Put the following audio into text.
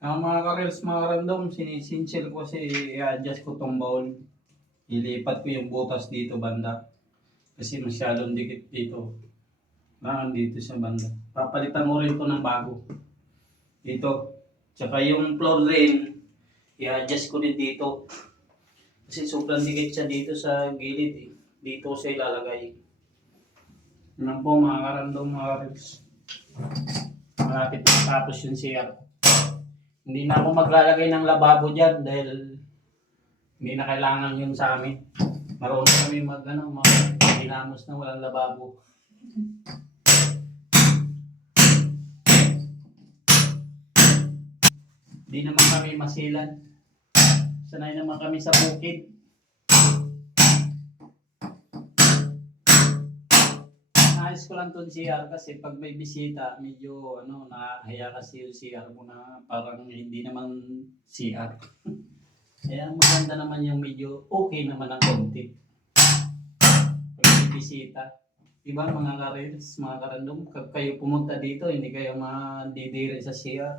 Ang mga ka-reels, mga random, sinisinchil ko kasi i-adjust ko tong bowl. Ilipat ko yung butas dito banda. Kasi masyadong dikit dito. Dito sa banda. Papalitan mo rin to ng bago. Dito. Tsaka yung floor drain, i-adjust ko din dito. Kasi sobrang dikit siya dito sa gilid eh. Dito siya ilalagay. Yan po mga karandom, mga reels. Malapit na tapos yung CR. Hindi na ako maglalagay ng lababo dyan dahil hindi na kailangan yun sa amin. Marunong kami ginamos na walang lababo. Hindi naman kami masilan. Sanay naman kami sa bukid. Naayos ko lang itong CR kasi pag may bisita, medyo nakakaya kasi yung CR mo na parang hindi naman CR. Kaya maganda naman yung medyo okay naman ang konti. Pag may bisita. Diba mga ka-reels, mga karandom, kayo pumunta dito, hindi kayo madidiri sa CR.